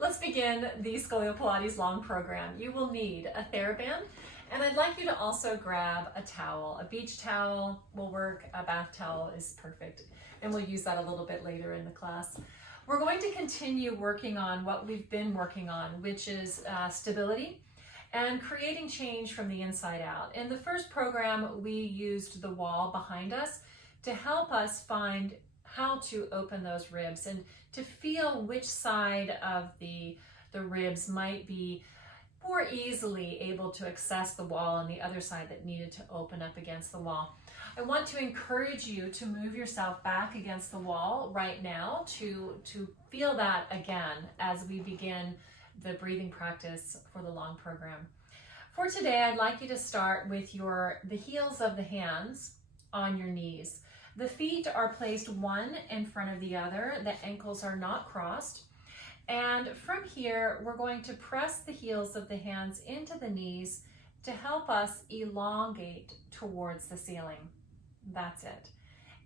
Let's begin the Scolio-Pilates long program. You will need a TheraBand, and I'd like you to also grab a towel. A beach towel will work, a bath towel is perfect, and we'll use that a little bit later in the class. We're going to continue working on what we've been working on, which is stability and creating change from the inside out. In the first program, we used the wall behind us to help us find how to open those ribs and to feel which side of the ribs might be more easily able to access the wall and the other side that needed to open up against the wall. I want to encourage you to move yourself back against the wall right now to feel that again as we begin the breathing practice for the long program. For today, I'd like you to start with the heels of the hands on your knees. The feet are placed one in front of the other. The ankles are not crossed. And from here, we're going to press the heels of the hands into the knees to help us elongate towards the ceiling. That's it.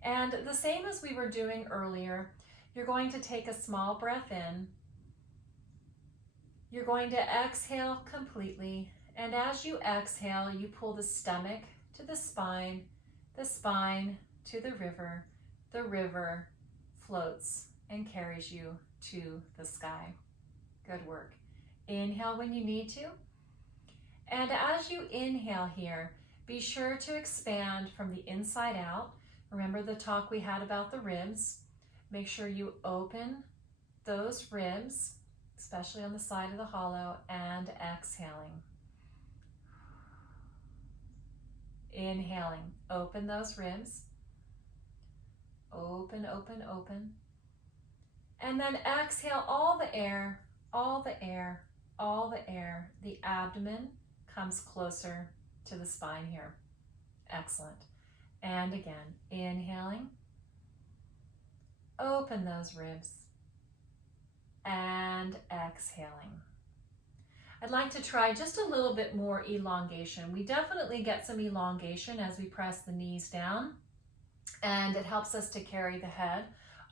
And the same as we were doing earlier, you're going to take a small breath in. You're going to exhale completely. And as you exhale, you pull the stomach to the spine to the river floats and carries you to the sky. Good work. Inhale when you need to. And as you inhale here, be sure to expand from the inside out. Remember the talk we had about the ribs. Make sure you open those ribs, especially on the side of the hollow, and exhaling. Inhaling, open those ribs. Open, open, open. And then exhale all the air, all the air, all the air. The abdomen comes closer to the spine here. Excellent. And again, inhaling. Open those ribs. And exhaling. I'd like to try just a little bit more elongation. We definitely get some elongation as we press the knees down, and it helps us to carry the head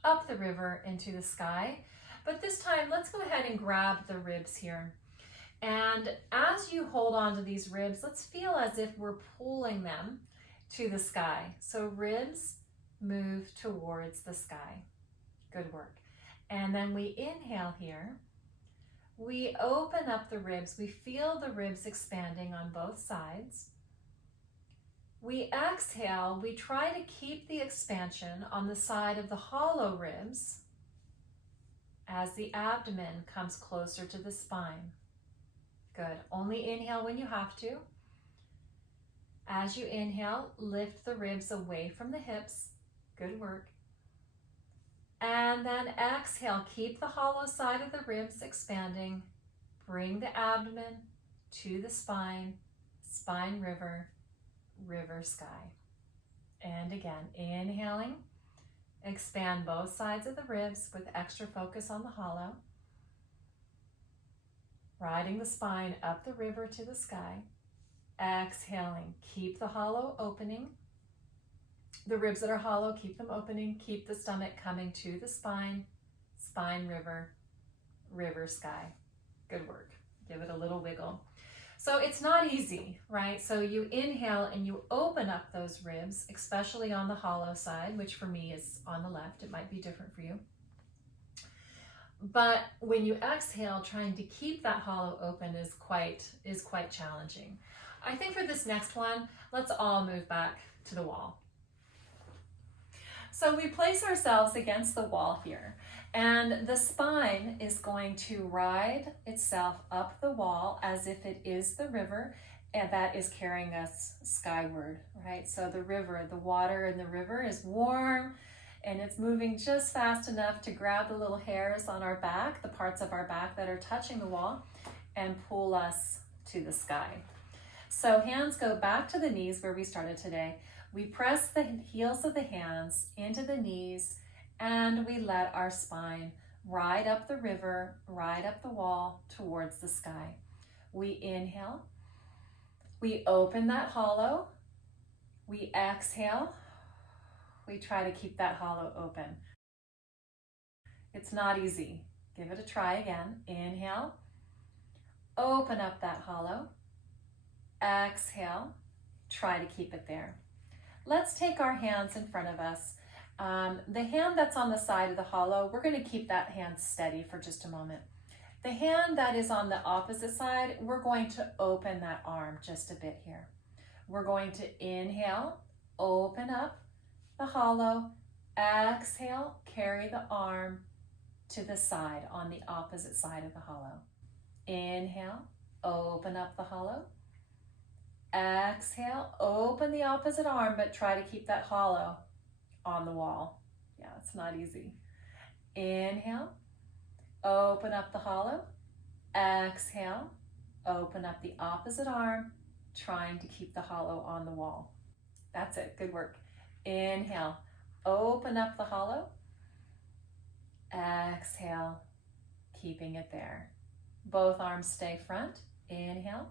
up the river into the sky. But this time, let's go ahead and grab the ribs here. And as you hold on to these ribs, let's feel as if we're pulling them to the sky. So ribs move towards the sky. Good work. And then we inhale here. We open up the ribs. We feel the ribs expanding on both sides. We exhale. We try to keep the expansion on the side of the hollow ribs as the abdomen comes closer to the spine. Good. Only inhale when you have to. As you inhale, lift the ribs away from the hips. Good work. And then exhale, keep the hollow side of the ribs expanding. Bring the abdomen to the spine, spine river, river sky. And again, inhaling, expand both sides of the ribs with extra focus on the hollow. Riding the spine up the river to the sky. Exhaling, keep the hollow opening. The ribs that are hollow, keep them opening. Keep the stomach coming to the spine, spine river, river sky. Good work. Give it a little wiggle. So it's not easy, right? So you inhale and you open up those ribs, especially on the hollow side, which for me is on the left. It might be different for you. But when you exhale, trying to keep that hollow open is quite challenging. I think for this next one, let's all move back to the wall. So we place ourselves against the wall here, and the spine is going to ride itself up the wall as if it is the river, and that is carrying us skyward, right? So the river, the water in the river is warm, and it's moving just fast enough to grab the little hairs on our back, the parts of our back that are touching the wall, and pull us to the sky. So hands go back to the knees where we started today. We press the heels of the hands into the knees, and we let our spine ride up the river, ride up the wall towards the sky. We inhale. We open that hollow. We exhale. We try to keep that hollow open. It's not easy. Give it a try again. Inhale. Open up that hollow. Exhale. Try to keep it there. Let's take our hands in front of us. The hand that's on the side of the hollow, we're going to keep that hand steady for just a moment. The hand that is on the opposite side, we're going to open that arm just a bit here. We're going to inhale, open up the hollow. Exhale, carry the arm to the side on the opposite side of the hollow. Inhale, open up the hollow. Exhale, open the opposite arm, but try to keep that hollow on the wall. Yeah, it's not easy. Inhale, open up the hollow. Exhale, open up the opposite arm, trying to keep the hollow on the wall. That's it, good work. Inhale, open up the hollow. Exhale, keeping it there. Both arms stay front. Inhale,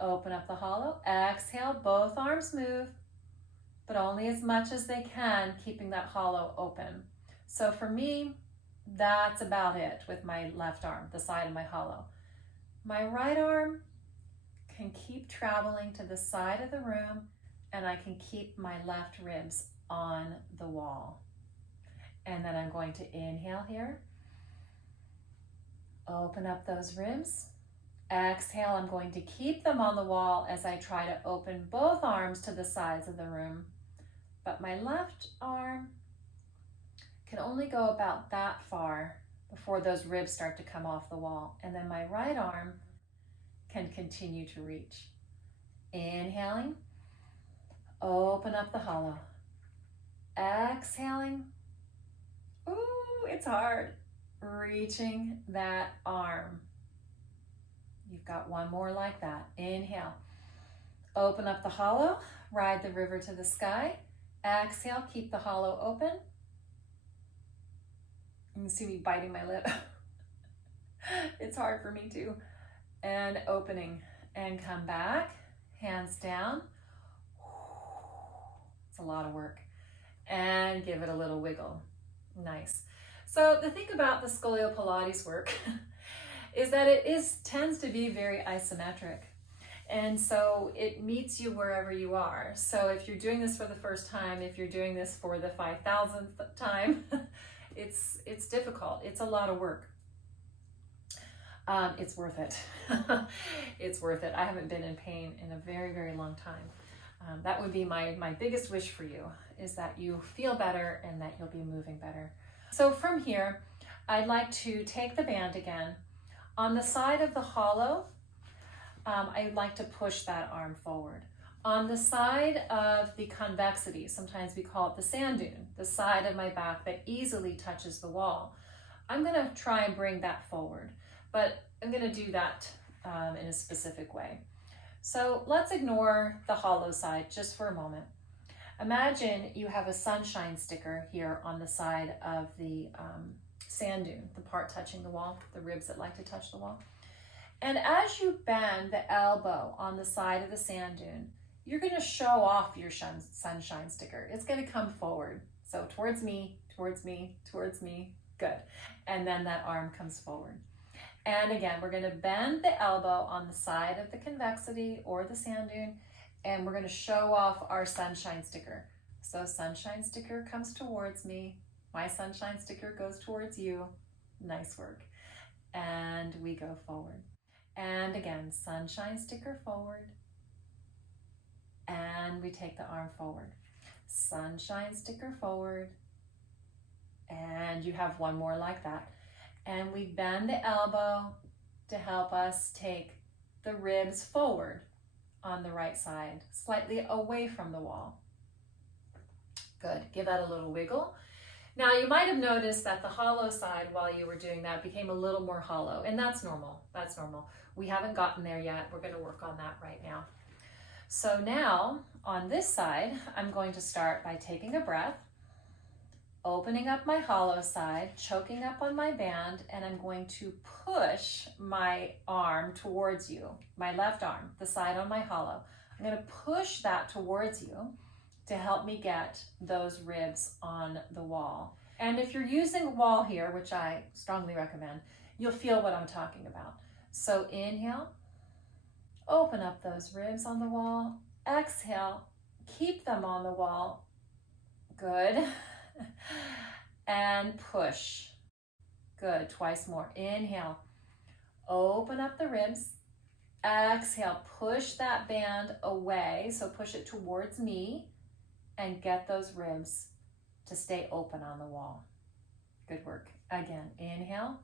open up the hollow. Exhale, both arms move, but only as much as they can, keeping that hollow open. So for me, that's about it with my left arm, the side of my hollow. My right arm can keep traveling to the side of the room, and I can keep my left ribs on the wall. And then I'm going to inhale here. Open up those ribs. Exhale, I'm going to keep them on the wall as I try to open both arms to the sides of the room. But my left arm can only go about that far before those ribs start to come off the wall. And then my right arm can continue to reach. Inhaling, open up the hollow. Exhaling, ooh, it's hard. Reaching that arm. You've got one more like that. Inhale, open up the hollow, ride the river to the sky. Exhale, keep the hollow open. You can see me biting my lip. It's hard for me too. And opening, and come back, hands down. It's a lot of work. And give it a little wiggle. Nice. So the thing about the Scolio-Pilates work is that it tends to be very isometric. And so it meets you wherever you are. So if you're doing this for the first time, if you're doing this for the 5,000th time, it's difficult. It's a lot of work. It's worth it. It's worth it. I haven't been in pain in a very, very long time. That would be my biggest wish for you, is that you feel better and that you'll be moving better. So from here, I'd like to take the band again. On the side of the hollow, I'd like to push that arm forward. On the side of the convexity, sometimes we call it the sand dune, the side of my back that easily touches the wall, I'm gonna try and bring that forward, but I'm gonna do that in a specific way. So let's ignore the hollow side just for a moment. Imagine you have a sunshine sticker here on the side of the sand dune, the part touching the wall, the ribs that like to touch the wall. And as you bend the elbow on the side of the sand dune, you're going to show off your sunshine sticker. It's going to come forward. So towards me, towards me, towards me. Good. And then that arm comes forward. And again, we're going to bend the elbow on the side of the convexity or the sand dune, and we're going to show off our sunshine sticker. So sunshine sticker comes towards me. My sunshine sticker goes towards you. Nice work. And we go forward. And again, sunshine sticker forward. And we take the arm forward. Sunshine sticker forward. And you have one more like that. And we bend the elbow to help us take the ribs forward on the right side, slightly away from the wall. Good. Give that a little wiggle. Now you might have noticed that the hollow side while you were doing that became a little more hollow, and that's normal. That's normal. We haven't gotten there yet. We're going to work on that right now. So now on this side, I'm going to start by taking a breath, opening up my hollow side, choking up on my band, and I'm going to push my arm towards you, my left arm, the side on my hollow. I'm going to push that towards you to help me get those ribs on the wall. And if you're using wall here, which I strongly recommend, you'll feel what I'm talking about. So inhale, open up those ribs on the wall. Exhale, keep them on the wall. Good. And push. Good. Twice more. Inhale, open up the ribs. Exhale, push that band away. So push it towards me and get those ribs to stay open on the wall. Good work. Again, inhale,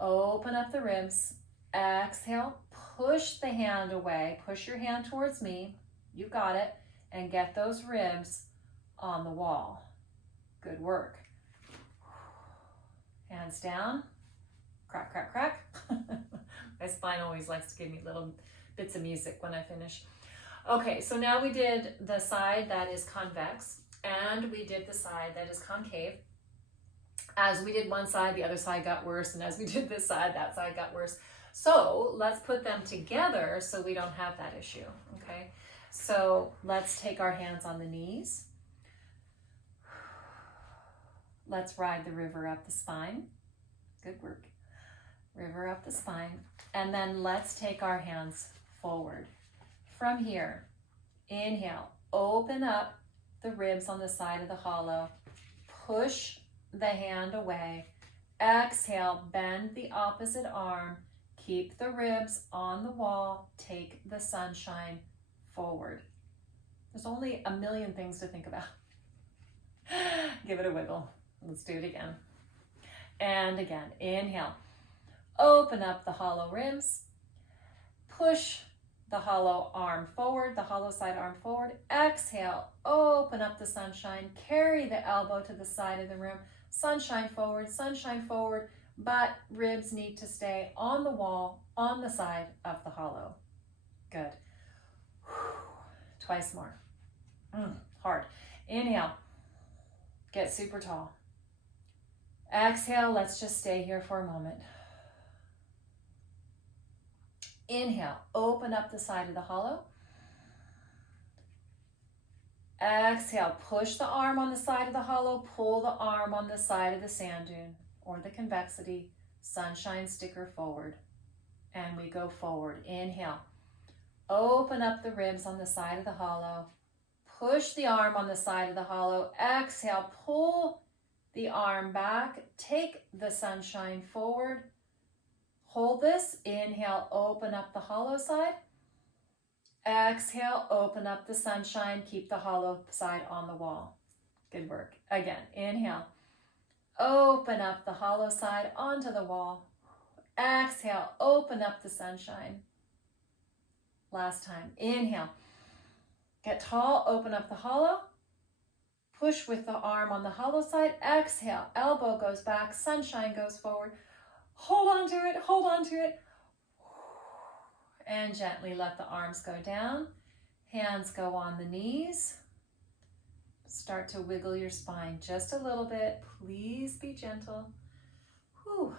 open up the ribs. Exhale, push the hand away. Push your hand towards me. You got it. And get those ribs on the wall. Good work. Hands down. Crack, crack, crack. My spine always likes to give me little bits of music when I finish. Okay, so now we did the side that is convex and we did the side that is concave. As we did one side, the other side got worse, and as we did this side, that side got worse. So let's put them together so we don't have that issue, okay? So let's take our hands on the knees. Let's ride the river up the spine. Good work. River up the spine. And then let's take our hands forward. From here, inhale, open up the ribs on the side of the hollow. Push the hand away. Exhale, bend the opposite arm. Keep the ribs on the wall. Take the sunshine forward. There's only a million things to think about. Give it a wiggle. Let's do it again. And again, inhale. Open up the hollow ribs. Push the hollow arm forward, the hollow side arm forward. Exhale, open up the sunshine. Carry the elbow to the side of the room. Sunshine forward, but ribs need to stay on the wall, on the side of the hollow. Good. Twice more. Hard. Inhale. Get super tall. Exhale, let's just stay here for a moment. Inhale, open up the side of the hollow. Exhale, push the arm on the side of the hollow, pull the arm on the side of the sand dune or the convexity, sunshine sticker forward. And we go forward. Inhale, open up the ribs on the side of the hollow, push the arm on the side of the hollow. Exhale, pull the arm back, take the sunshine forward. Hold this. Inhale, open up the hollow side. Exhale, open up the sunshine. Keep the hollow side on the wall. Good work. Again, inhale. Open up the hollow side onto the wall. Exhale, open up the sunshine. Last time. Inhale. Get tall, open up the hollow. Push with the arm on the hollow side. Exhale, elbow goes back, sunshine goes forward. Hold on to it, hold on to it. And gently let the arms go down. Hands go on the knees. Start to wiggle your spine just a little bit. Please be gentle. Whew.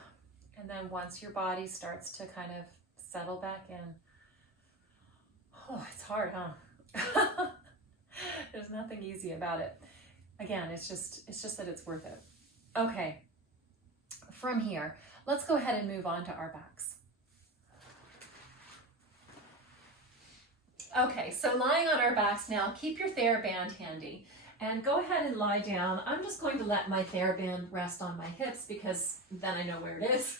And then once your body starts to kind of settle back in. Oh, it's hard, huh? There's nothing easy about it. Again, it's just that it's worth it. Okay. From here, let's go ahead and move on to our backs. Okay, so lying on our backs now, keep your TheraBand handy and go ahead and lie down. I'm just going to let my TheraBand rest on my hips because then I know where it is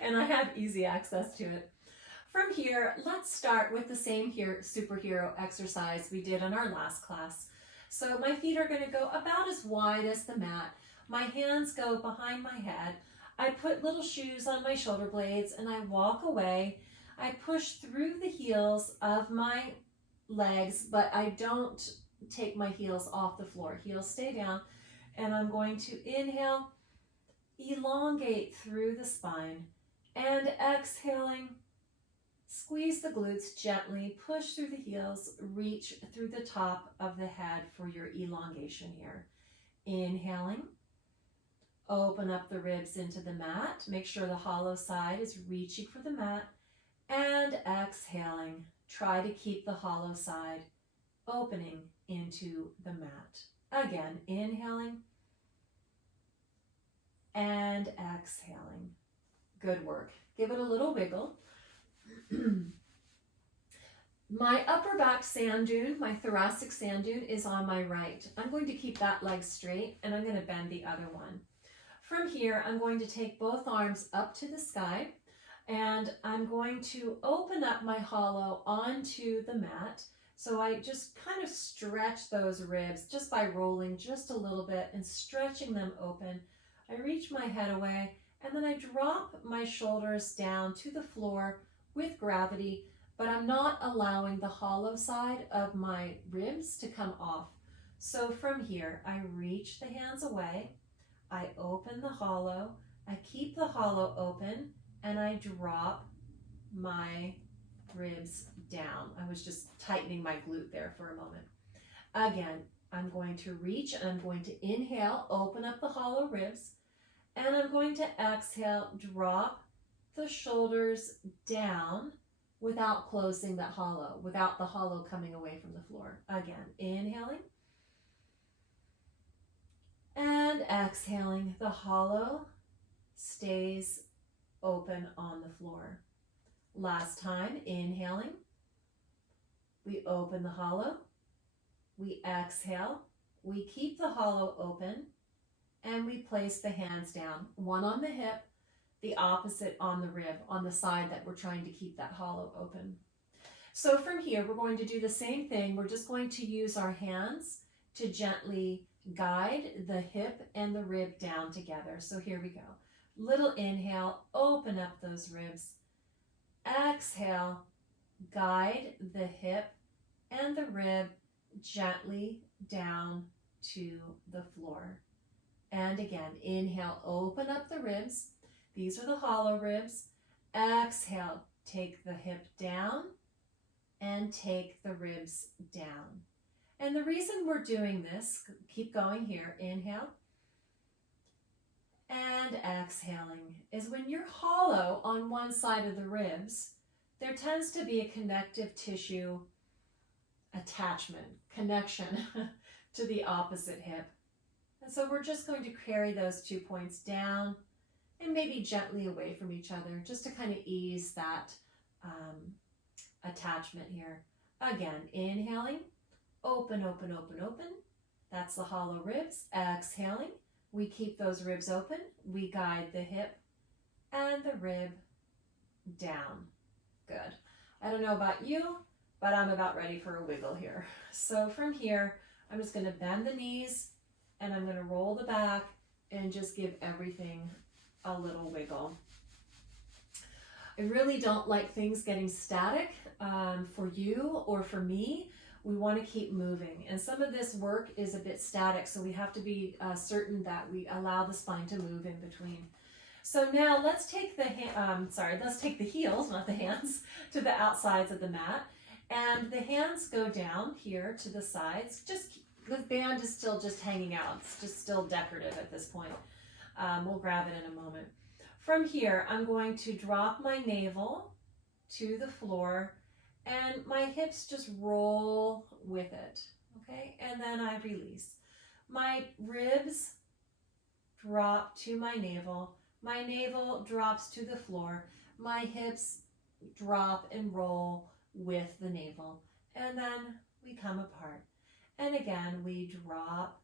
and I have easy access to it. From here, let's start with the same superhero exercise we did in our last class. So my feet are going to go about as wide as the mat. My hands go behind my head. I put little shoes on my shoulder blades and I walk away. I push through the heels of my legs, but I don't take my heels off the floor. Heels stay down. And I'm going to inhale, elongate through the spine, and exhaling, squeeze the glutes gently, push through the heels, reach through the top of the head for your elongation here. Inhaling, open up the ribs into the mat. Make sure the hollow side is reaching for the mat. And exhaling, try to keep the hollow side opening into the mat. Again, inhaling, and exhaling. Good work. Give it a little wiggle. My upper back sand dune, my thoracic sand dune, is on my right. I'm going to keep that leg straight and I'm going to bend the other one. From here, I'm going to take both arms up to the sky and I'm going to open up my hollow onto the mat. So I just kind of stretch those ribs just by rolling just a little bit and stretching them open. I reach my head away and then I drop my shoulders down to the floor with gravity, but I'm not allowing the hollow side of my ribs to come off. So from here, I reach the hands away, I open the hollow, I keep the hollow open, and I drop my ribs down. I was just tightening my glute there for a moment. Again, I'm going to reach and I'm going to inhale, open up the hollow ribs, and I'm going to exhale, drop the shoulders down without closing that hollow, without the hollow coming away from the floor. Again, inhaling and exhaling. The hollow stays open on the floor. Last time, inhaling, we open the hollow, we exhale, we keep the hollow open, and we place the hands down, one on the hip, the opposite on the rib, on the side that we're trying to keep that hollow open. So from here, we're going to do the same thing. We're just going to use our hands to gently guide the hip and the rib down together. So here we go. Little inhale, open up those ribs. Exhale, guide the hip and the rib gently down to the floor. And again, inhale, open up the ribs. These are the hollow ribs. Exhale, take the hip down and take the ribs down. And the reason we're doing this, keep going here, inhale and exhaling, is when you're hollow on one side of the ribs, there tends to be a connective tissue attachment, connection to the opposite hip. And so we're just going to carry those 2 points down and maybe gently away from each other just to kind of ease that attachment here. Again, inhaling, open, open, open, open. That's the hollow ribs. Exhaling, we keep those ribs open. We guide the hip and the rib down. Good. I don't know about you, but I'm about ready for a wiggle here. So from here, I'm just going to bend the knees and I'm going to roll the back and just give everything a little wiggle. I really don't like things getting static for you or for me. We want to keep moving, and some of this work is a bit static, so we have to be certain that we allow the spine to move in between. So now let's take the let's take the heels, not the hands, to the outsides of the mat, and the hands go down here to the sides. Just the band is still just hanging out. It's just still decorative at this point. We'll grab it in a moment. From here, I'm going to drop my navel to the floor and my hips just roll with it, okay? And then I release. My ribs drop to my navel drops to the floor, my hips drop and roll with the navel, and then we come apart. And again, we drop,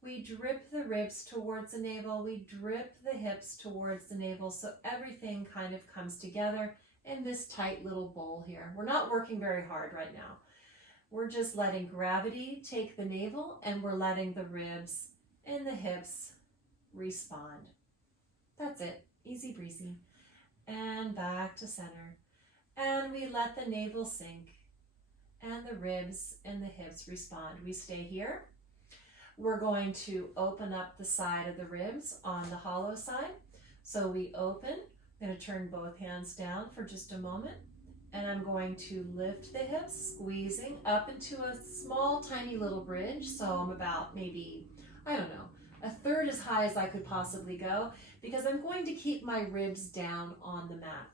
we drip the ribs towards the navel, we drip the hips towards the navel, so everything kind of comes together in this tight little bowl here. We're not working very hard right now. We're just letting gravity take the navel and we're letting the ribs and the hips respond. That's it, easy breezy. And back to center. And we let the navel sink and the ribs and the hips respond. We stay here. We're going to open up the side of the ribs on the hollow side. So we open. I'm going to turn both hands down for just a moment, and I'm going to lift the hips, squeezing up into a small, tiny little bridge. So I'm about maybe, I don't know, a third as high as I could possibly go, because I'm going to keep my ribs down on the mat.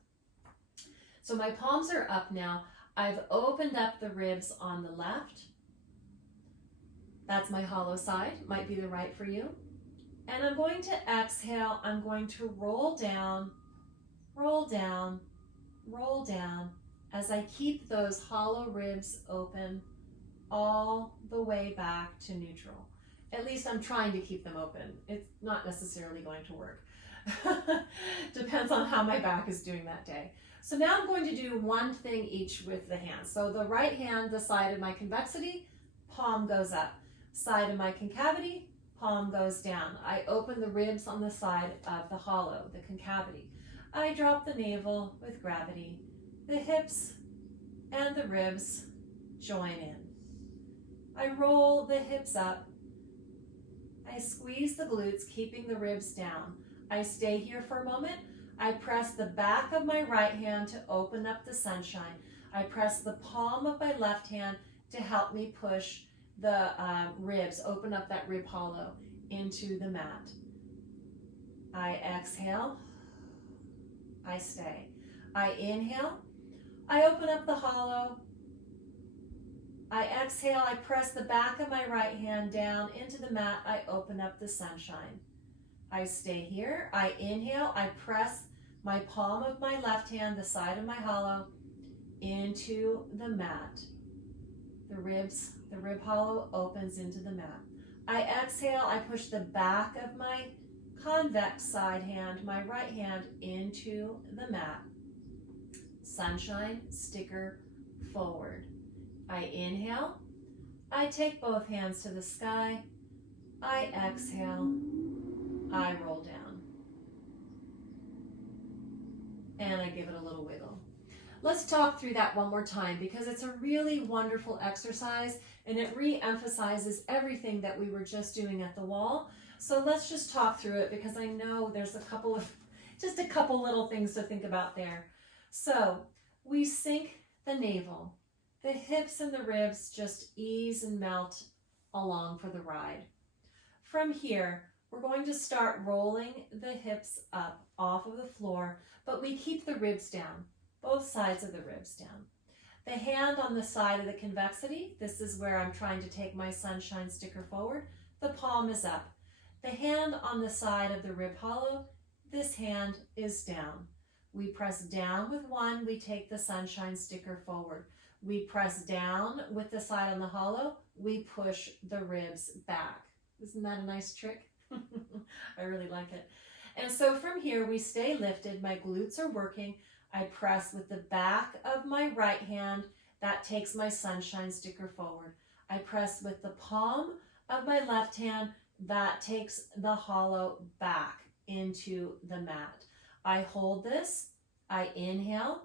So my palms are up now. I've opened up the ribs on the left. That's my hollow side, might be the right for you. And I'm going to exhale. I'm going to roll down, roll down, roll down as I keep those hollow ribs open all the way back to neutral. At least I'm trying to keep them open. It's not necessarily going to work. Depends on how my back is doing that day. So now I'm going to do one thing each with the hands. So the right hand, the side of my convexity, palm goes up. Side of my concavity, palm goes down. I open the ribs on the side of the hollow, the concavity. I drop the navel with gravity. The hips and the ribs join in. I roll the hips up. I squeeze the glutes, keeping the ribs down. I stay here for a moment. I press the back of my right hand to open up the sunshine. I press the palm of my left hand to help me push the ribs, open up that rib hollow into the mat. I exhale. I stay. I inhale. I open up the hollow. I exhale. I press the back of my right hand down into the mat. I open up the sunshine. I stay here. I inhale. I press my palm of my left hand, the side of my hollow, into the mat. The rib hollow opens into the mat. I exhale. I push the back of my convex side hand, my right hand, into the mat. Sunshine, sticker, forward. I inhale. I take both hands to the sky. I exhale. I roll down. And I give it a little wiggle. Let's talk through that one more time because it's a really wonderful exercise and it re-emphasizes everything that we were just doing at the wall. So let's just talk through it because I know there's just a couple little things to think about there. So we sink the navel. The hips and the ribs just ease and melt along for the ride. From here, we're going to start rolling the hips up off of the floor, but we keep the ribs down, both sides of the ribs down. The hand on the side of the convexity, this is where I'm trying to take my sunshine sticker forward, the palm is up. The hand on the side of the rib hollow, this hand is down. We press down with one, we take the sunshine sticker forward. We press down with the side on the hollow, we push the ribs back. Isn't that a nice trick? I really like it. And so from here, we stay lifted. My glutes are working. I press with the back of my right hand. That takes my sunshine sticker forward. I press with the palm of my left hand. That takes the hollow back into the mat. I hold this. I inhale.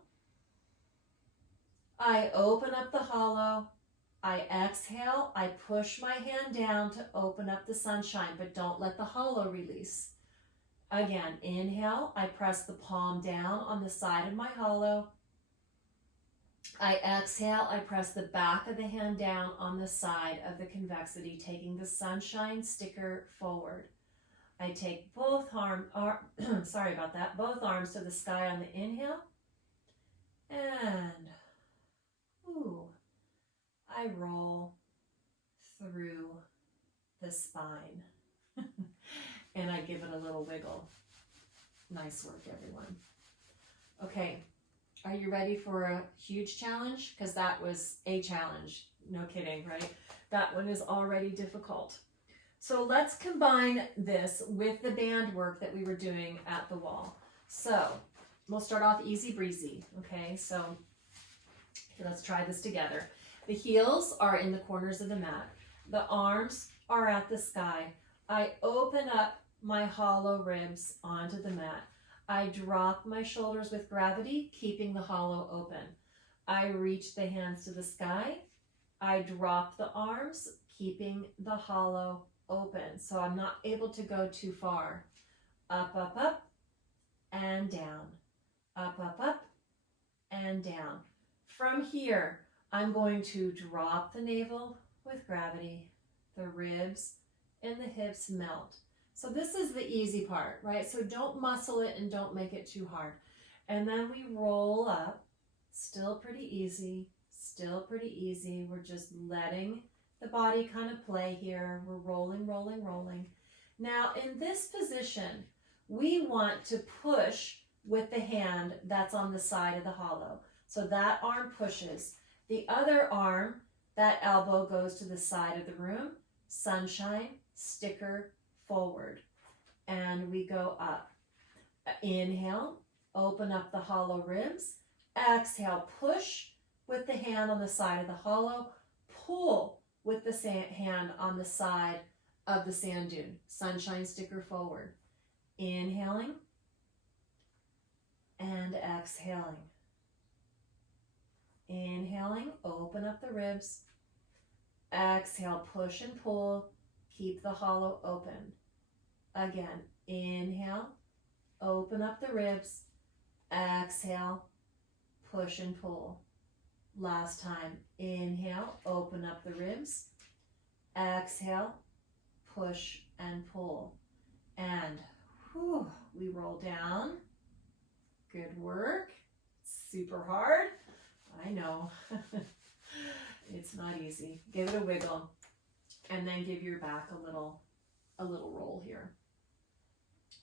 I open up the hollow. I exhale. I push my hand down to open up the sunshine, but don't let the hollow release. Again, inhale. I press the palm down on the side of my hollow. I exhale. I press the back of the hand down on the side of the convexity, taking the sunshine sticker forward. I take both both arms to the sky on the inhale. And I roll through the spine. And I give it a little wiggle. Nice work, everyone. Okay, are you ready for a huge challenge? Because that was a challenge. No kidding, right? That one is already difficult. So let's combine this with the band work that we were doing at the wall. So we'll start off easy breezy, okay? So let's try this together. The heels are in the corners of the mat. The arms are at the sky. I open up my hollow ribs onto the mat. I drop my shoulders with gravity, keeping the hollow open. I reach the hands to the sky. I drop the arms, keeping the hollow open. So I'm not able to go too far. Up, up, up, and down. Up, up, up, and down. From here, I'm going to drop the navel with gravity. The ribs and the hips melt. So this is the easy part, right? So don't muscle it and don't make it too hard. And then we roll up. Still pretty easy. Still pretty easy. We're just letting the body kind of play here. We're rolling, rolling, rolling. Now in this position, we want to push with the hand that's on the side of the hollow. So that arm pushes. The other arm, that elbow goes to the side of the room, sunshine, sticker, forward. And we go up. Inhale, open up the hollow ribs. Exhale, push with the hand on the side of the hollow. Pull with the hand on the side of the sand dune. Sunshine, sticker, forward. Inhaling and exhaling. Inhaling, open up the ribs. Exhale, push and pull. Keep the hollow open. Again, inhale, open up the ribs. Exhale, push and pull. Last time, inhale, open up the ribs. Exhale, push and pull. And whew, we roll down. Good work. Super hard. I know. It's not easy. Give it a wiggle and then give your back a little roll here.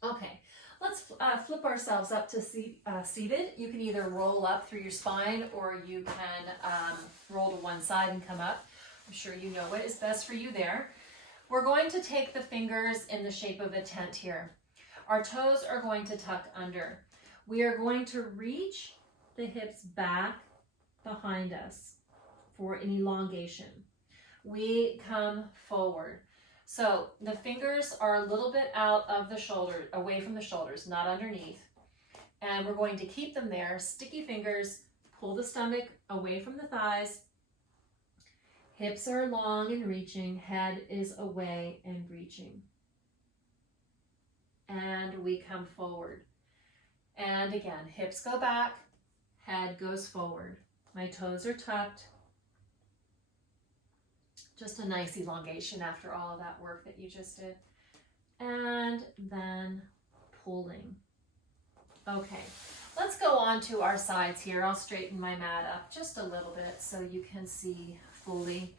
Okay, let's flip ourselves up to seated. You can either roll up through your spine or you can roll to one side and come up. I'm sure you know what is best for you there. We're going to take the fingers in the shape of a tent here. Our toes are going to tuck under. We are going to reach the hips back behind us for an elongation. We come forward. So the fingers are a little bit out of the shoulder, away from the shoulders, not underneath. And we're going to keep them there. Sticky fingers, pull the stomach away from the thighs. Hips are long and reaching, head is away and reaching. And we come forward. And again, hips go back, head goes forward. My toes are tucked. Just a nice elongation after all of that work that you just did. And then pulling. Okay, let's go on to our sides here. I'll straighten my mat up just a little bit so you can see fully.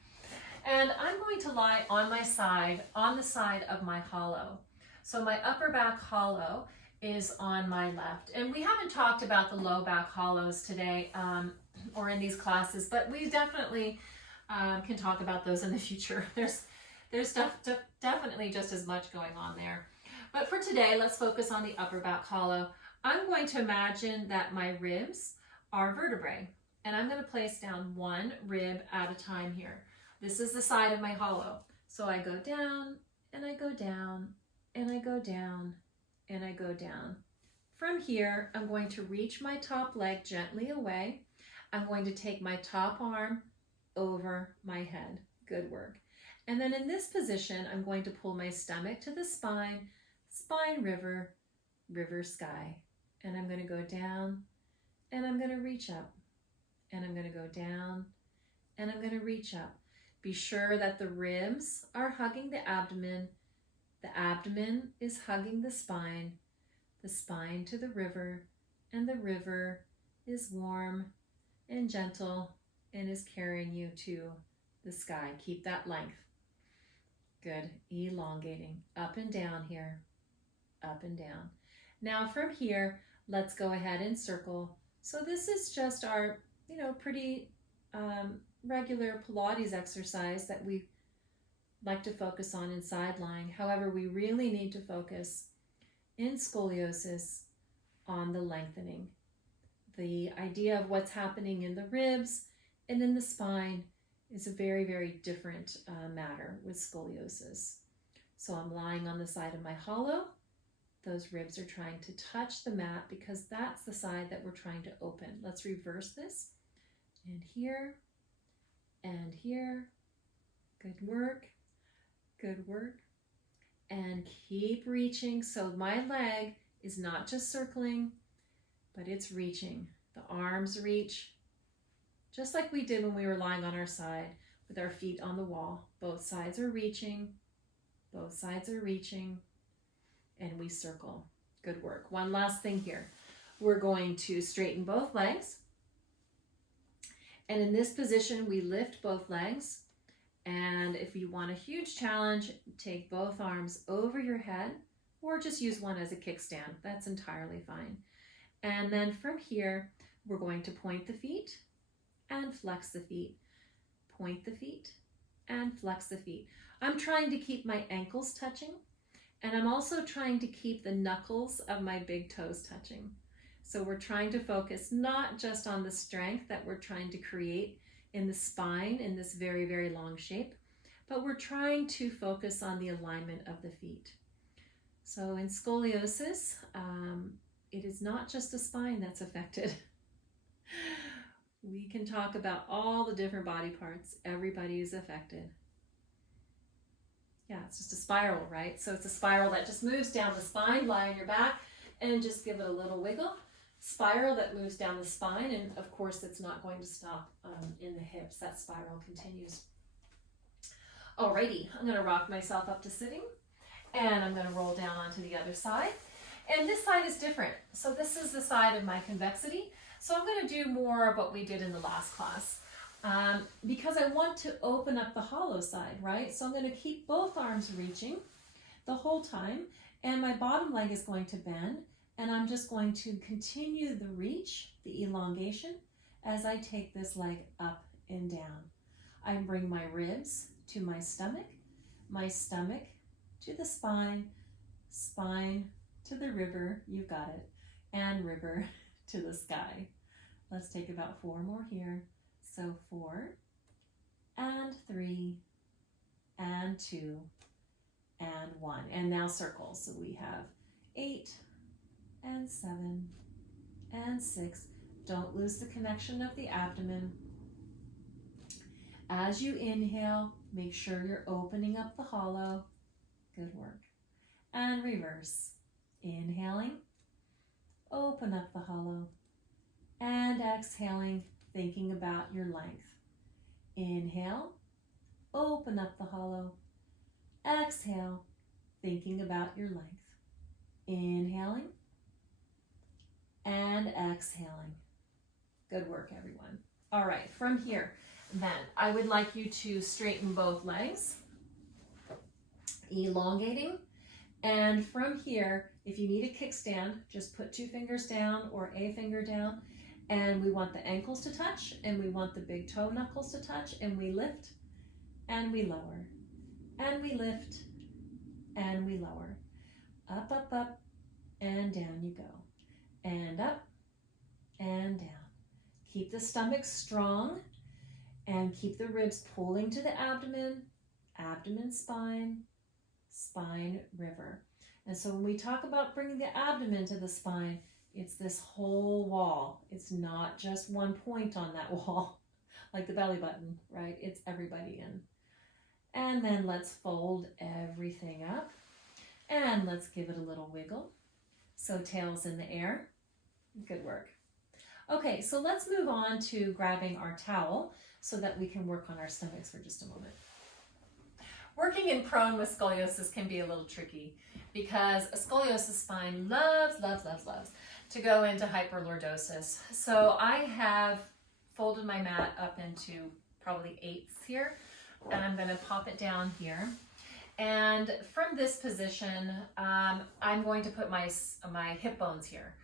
And I'm going to lie on my side, on the side of my hollow. So my upper back hollow is on my left. And we haven't talked about the low back hollows today or in these classes, but we definitely can talk about those in the future. There's definitely just as much going on there. But for today, let's focus on the upper back hollow. I'm going to imagine that my ribs are vertebrae, and I'm going to place down one rib at a time here. This is the side of my hollow. So I go down, and I go down, and I go down, and I go down. From here, I'm going to reach my top leg gently away. I'm going to take my top arm over my head. Good work. And then in this position, I'm going to pull my stomach to the spine, spine, river, river, sky. And I'm going to go down, and I'm going to reach up, and I'm going to go down, and I'm going to reach up. Be sure that the ribs are hugging the abdomen is hugging the spine to the river, and the river is warm and gentle and is carrying you to the sky. Keep that length. Good. Elongating. Up and down here. Up and down. Now from here, let's go ahead and circle. So this is just our, pretty regular Pilates exercise that we like to focus on in side lying. However, we really need to focus in scoliosis on the lengthening. The idea of what's happening in the ribs and in the spine is a very, very different matter with scoliosis. So I'm lying on the side of my hollow. Those ribs are trying to touch the mat because that's the side that we're trying to open. Let's reverse this. And here, and here. Good work, good work. And keep reaching. So my leg is not just circling, but it's reaching. The arms reach, just like we did when we were lying on our side with our feet on the wall. Both sides are reaching, both sides are reaching, and we circle. Good work. One last thing here. We're going to straighten both legs. And in this position, we lift both legs And if you want a huge challenge, take both arms over your head or just use one as a kickstand. That's entirely fine. And then from here, we're going to point the feet and flex the feet. Point the feet and flex the feet. I'm trying to keep my ankles touching, and I'm also trying to keep the knuckles of my big toes touching. So we're trying to focus not just on the strength that we're trying to create in the spine in this very, very long shape, but we're trying to focus on the alignment of the feet. So in scoliosis, it is not just the spine that's affected. We can talk about all the different body parts. Everybody is affected. Yeah, it's just a spiral, right? So it's a spiral that just moves down the spine, lie on your back, and just give it a little wiggle. Spiral that moves down the spine, and of course it's not going to stop in the hips. That spiral continues. Alrighty, I'm going to rock myself up to sitting, and I'm going to roll down onto the other side. And this side is different. So this is the side of my convexity. So I'm going to do more of what we did in the last class because I want to open up the hollow side, right? So I'm going to keep both arms reaching the whole time, and my bottom leg is going to bend. And I'm just going to continue the reach, the elongation, as I take this leg up and down. I bring my ribs to my stomach to the spine, spine to the river, you got it, and river to the sky. Let's take about 4 more here. So 4, and 3, and 2, and 1. And now circles. So we have 8, and 7, and 6. Don't lose the connection of the abdomen. As you inhale, make sure you're opening up the hollow. Good work. And reverse. Inhaling, open up the hollow. And exhaling, thinking about your length. Inhale, open up the hollow. Exhale, thinking about your length. Inhaling, and exhaling. Good work, everyone. All right, from here, then, I would like you to straighten both legs, elongating, and from here, if you need a kickstand, just put 2 fingers down or a finger down, and we want the ankles to touch, and we want the big toe knuckles to touch, and we lift, and we lower, and we lift, and we lower. Up, up, up, and down you go. And up and down. Keep the stomach strong and keep the ribs pulling to the abdomen, abdomen, spine, spine, river. And so when we talk about bringing the abdomen to the spine, it's this whole wall. It's not just one point on that wall, like the belly button, right? It's everybody in. And then let's fold everything up and let's give it a little wiggle. So tails in the air. Good work. Okay, so let's move on to grabbing our towel so that we can work on our stomachs for just a moment. Working in prone with scoliosis can be a little tricky because a scoliosis spine loves to go into hyperlordosis. So I have folded my mat up into probably 8ths here, and I'm going to pop it down here. And from this position, I'm going to put my hip bones here.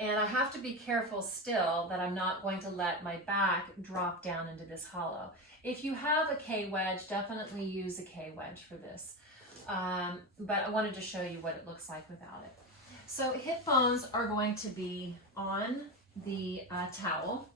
And I have to be careful still that I'm not going to let my back drop down into this hollow. If you have a K-wedge, definitely use a K-wedge for this. But I wanted to show you what it looks like without it. So hip bones are going to be on the towel.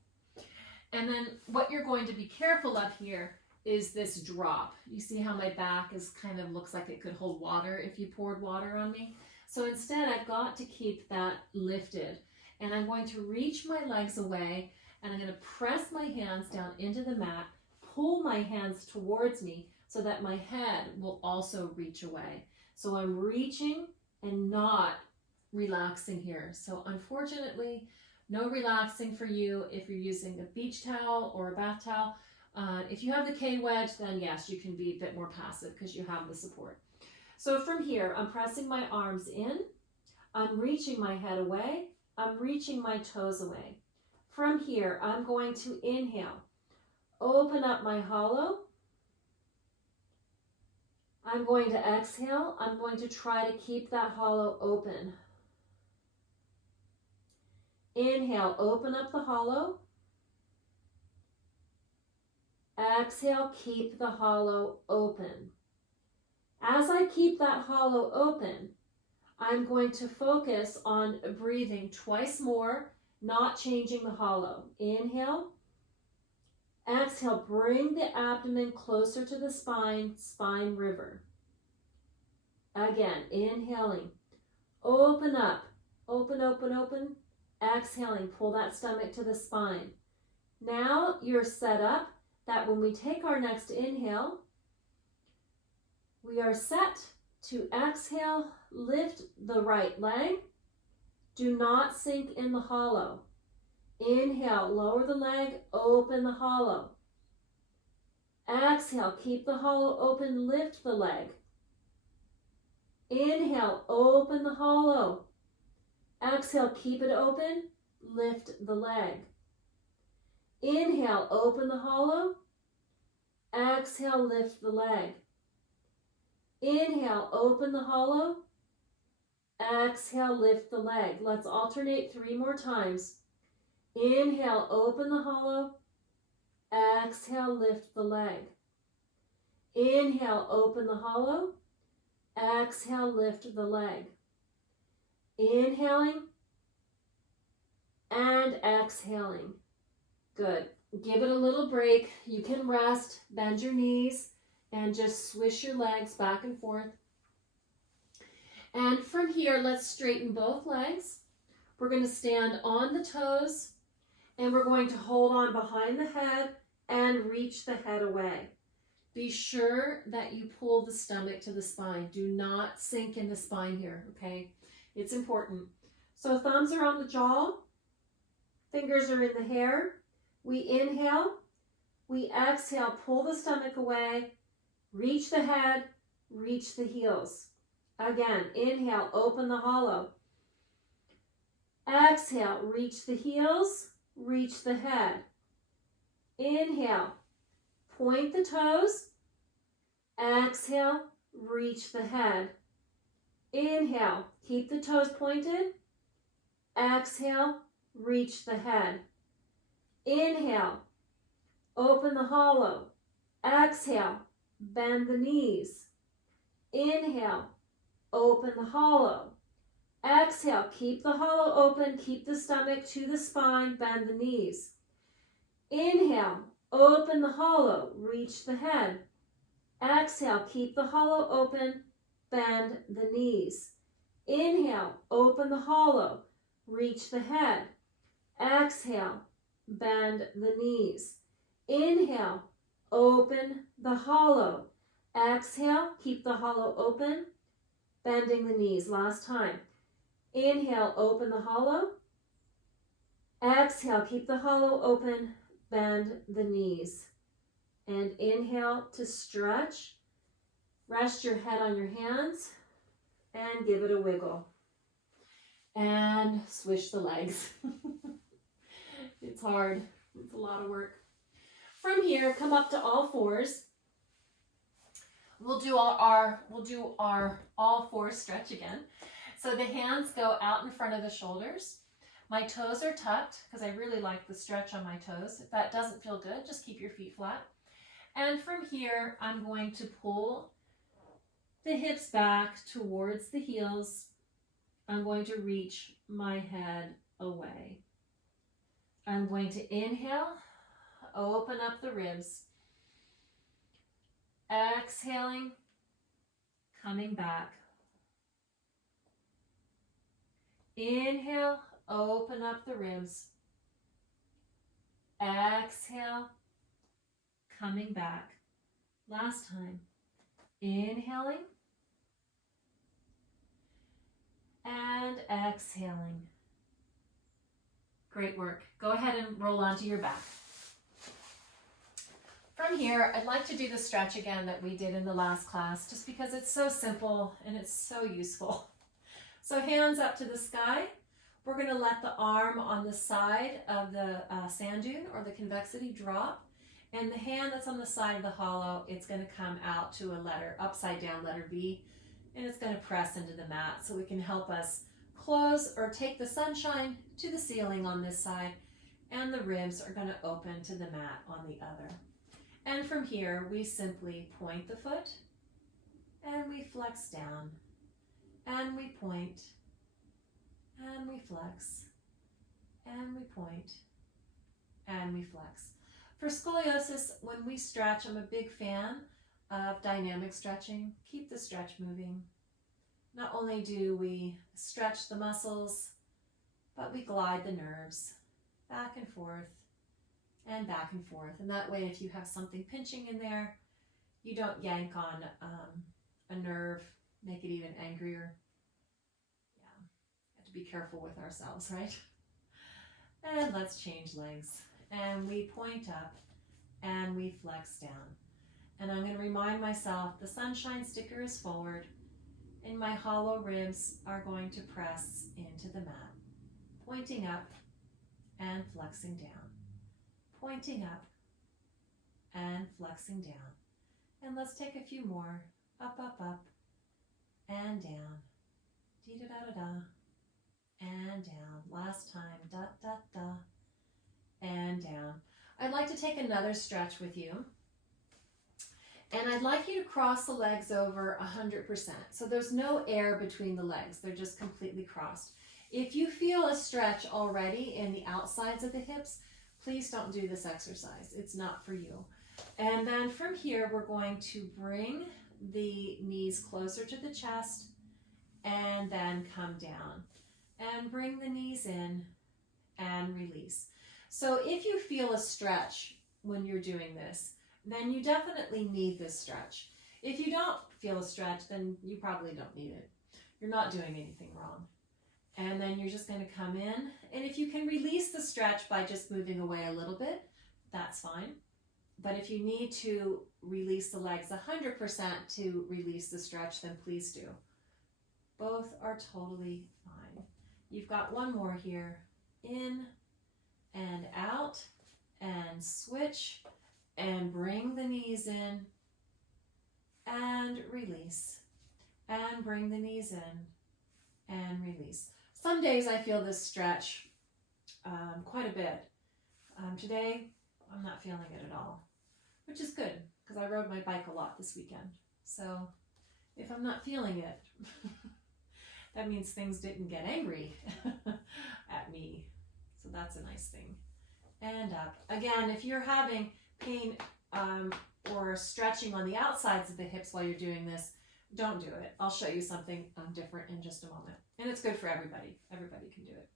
And then what you're going to be careful of here is this drop. You see how my back is kind of looks like it could hold water if you poured water on me. So instead I've got to keep that lifted, and I'm going to reach my legs away, and I'm going to press my hands down into the mat, pull my hands towards me so that my head will also reach away. So I'm reaching and not relaxing here. So unfortunately, no relaxing for you if you're using a beach towel or a bath towel. If you have the K-wedge, then yes, you can be a bit more passive because you have the support. So from here, I'm pressing my arms in, I'm reaching my head away, I'm reaching my toes away. From here, I'm going to inhale, open up my hollow, I'm going to exhale. I'm going to try to keep that hollow open. Inhale, open up the hollow. Exhale, keep the hollow open. As I keep that hollow open, I'm going to focus on breathing twice more, not changing the hollow. Inhale. Exhale, bring the abdomen closer to the spine, spine river. Again, inhaling. Open up. Open, open, open. Exhaling, pull that stomach to the spine. Now you're set up that when we take our next inhale, we are set to exhale, lift the right leg. Do not sink in the hollow. Inhale, lower the leg, open the hollow. Exhale, keep the hollow open, lift the leg. Inhale, open the hollow. Exhale, keep it open, lift the leg. Inhale, open the hollow. Exhale, lift the leg. Inhale, open the hollow. Exhale, lift the leg. Let's alternate 3 more times. Inhale, open the hollow. Exhale, lift the leg. Inhale, open the hollow. Exhale, lift the leg. Inhaling and exhaling. Good. Give it a little break. You can rest, bend your knees, and just swish your legs back and forth. And from here, let's straighten both legs. We're going to stand on the toes, and we're going to hold on behind the head and reach the head away. Be sure that you pull the stomach to the spine. Do not sink in the spine here, okay? It's important. So thumbs are on the jaw, fingers are in the hair. We inhale, we exhale, pull the stomach away, reach the head, reach the heels. Again, inhale, open the hollow. Exhale, reach the heels, reach the head. Inhale, point the toes. Exhale, reach the head. Inhale, keep the toes pointed. Exhale, reach the head. Inhale, open the hollow. Exhale, bend the knees. Inhale, open the hollow. Exhale, keep the hollow open, keep the stomach to the spine, bend the knees. Inhale, open the hollow, reach the head. Exhale, keep the hollow open, bend the knees. Inhale, open the hollow, reach the head. Exhale, bend the knees. Inhale, open the hollow. Exhale, keep the hollow open, bending the knees. Last time. Inhale, open the hollow. Exhale, keep the hollow open, bend the knees. And inhale to stretch. Rest your head on your hands and give it a wiggle. And swish the legs. It's hard. It's a lot of work. From here, come up to all fours. We'll do our all fours stretch again. So the hands go out in front of the shoulders. My toes are tucked because I really like the stretch on my toes. If that doesn't feel good, just keep your feet flat. And from here, I'm going to pull the hips back towards the heels. I'm going to reach my head away. I'm going to inhale, open up the ribs. Exhaling, coming back. Inhale, open up the ribs. Exhale, coming back. Last time. Inhaling and exhaling. Great work. Go ahead and roll onto your back. From here, I'd like to do the stretch again that we did in the last class, just because it's so simple and it's so useful. So hands up to the sky. We're going to let the arm on the side of the sand dune or the convexity drop, And the hand that's on the side of the hollow, it's going to come out to a letter, upside down letter V, and it's going to press into the mat so it can help us close or take the sunshine to the ceiling on this side, and the ribs are going to open to the mat on the other. And from here, we simply point the foot, and we flex down, and we point, and we flex, and we point, and we flex. For scoliosis, when we stretch, I'm a big fan of dynamic stretching. Keep the stretch moving. Not only do we stretch the muscles, but we glide the nerves back and forth and back and forth. And that way, if you have something pinching in there, you don't yank on a nerve, make it even angrier. Yeah, have to be careful with ourselves, right? And let's change legs. And we point up and we flex down. And I'm going to remind myself the sunshine sticker is forward and my hollow ribs are going to press into the mat. Pointing up and flexing down. Pointing up and flexing down. And let's take a few more. Up, up, up, and down. Dee-da-da-da-da, and down. Last time. Da-da-da. And down. I'd like to take another stretch with you. And I'd like you to cross the legs over 100%. So there's no air between the legs. They're just completely crossed. If you feel a stretch already in the outsides of the hips, please don't do this exercise. It's not for you. And then from here, we're going to bring the knees closer to the chest and then come down. And bring the knees in and release. So if you feel a stretch when you're doing this, then you definitely need this stretch. If you don't feel a stretch, then you probably don't need it. You're not doing anything wrong. And then you're just going to come in. And if you can release the stretch by just moving away a little bit, that's fine. But if you need to release the legs 100% to release the stretch, then please do. Both are totally fine. You've got one more here. In and out and switch and bring the knees in and release and bring the knees in and release. Some days I feel this stretch quite a bit. Today I'm not feeling it at all, which is good because I rode my bike a lot this weekend. So if I'm not feeling it, that means things didn't get angry at me. So that's a nice thing. And up. Again, if you're having pain or stretching on the outsides of the hips while you're doing this, don't do it. I'll show you something different in just a moment. And it's good for everybody. Everybody can do it.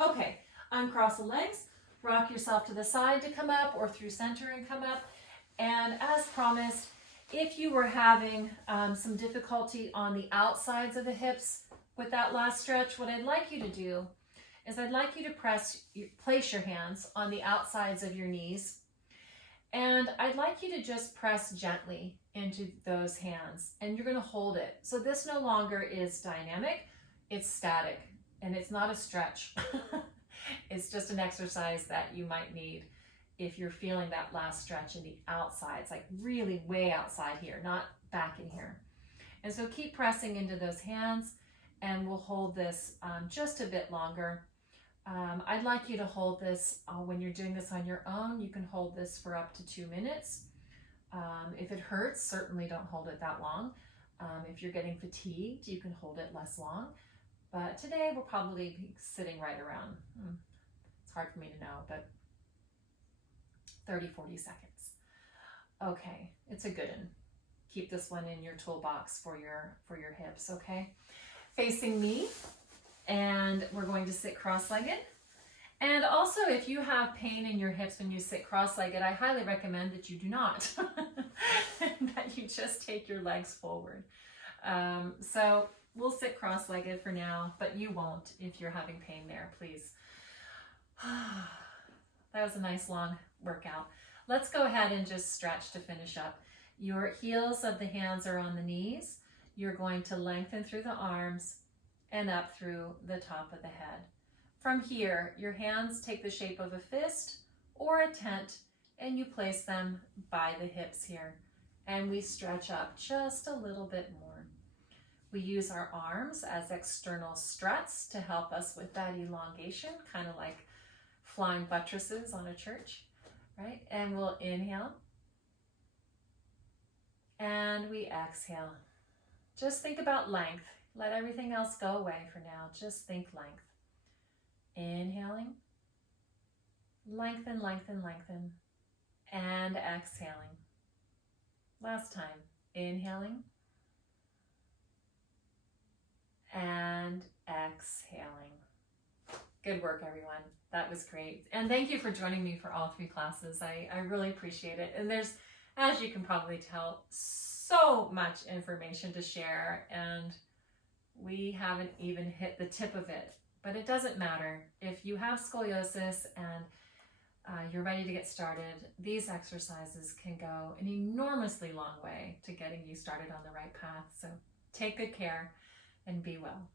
Okay, uncross the legs. Rock yourself to the side to come up or through center and come up. And as promised, if you were having some difficulty on the outsides of the hips with that last stretch, what I'd like you to do is I'd like you to place your hands on the outsides of your knees. And I'd like you to just press gently into those hands. And you're going to hold it. So this no longer is dynamic, it's static. And it's not a stretch. It's just an exercise that you might need if you're feeling that last stretch in the outsides, like really way outside here, not back in here. And so keep pressing into those hands, and we'll hold this just a bit longer. I'd like you to hold this when you're doing this on your own. You can hold this for up to 2 minutes. If it hurts, certainly don't hold it that long. If you're getting fatigued, you can hold it less long. But today we'll probably be sitting right around, it's hard for me to know, but 30, 40 seconds. Okay, it's a good one. Keep this one in your toolbox for your hips, okay? Facing me, and we're going to sit cross-legged. And also, if you have pain in your hips when you sit cross-legged, I highly recommend that you do not, that you just take your legs forward. So we'll sit cross-legged for now, but you won't if you're having pain there, please. That was a nice long workout. Let's go ahead and just stretch to finish up. Your heels of the hands are on the knees. You're going to lengthen through the arms and up through the top of the head. From here, your hands take the shape of a fist or a tent, and you place them by the hips here. And we stretch up just a little bit more. We use our arms as external struts to help us with that elongation, kind of like flying buttresses on a church, right? And we'll inhale. And we exhale. Just think about length. Let everything else go away for now. Just think length. Inhaling. Lengthen, lengthen, lengthen. And exhaling. Last time. Inhaling. And exhaling. Good work, everyone. That was great. And thank you for joining me for all 3 classes. I really appreciate it. And there's, as you can probably tell, so much information to share, and we haven't even hit the tip of it. But it doesn't matter. If you have scoliosis and you're ready to get started, these exercises can go an enormously long way to getting you started on the right path. So take good care and be well.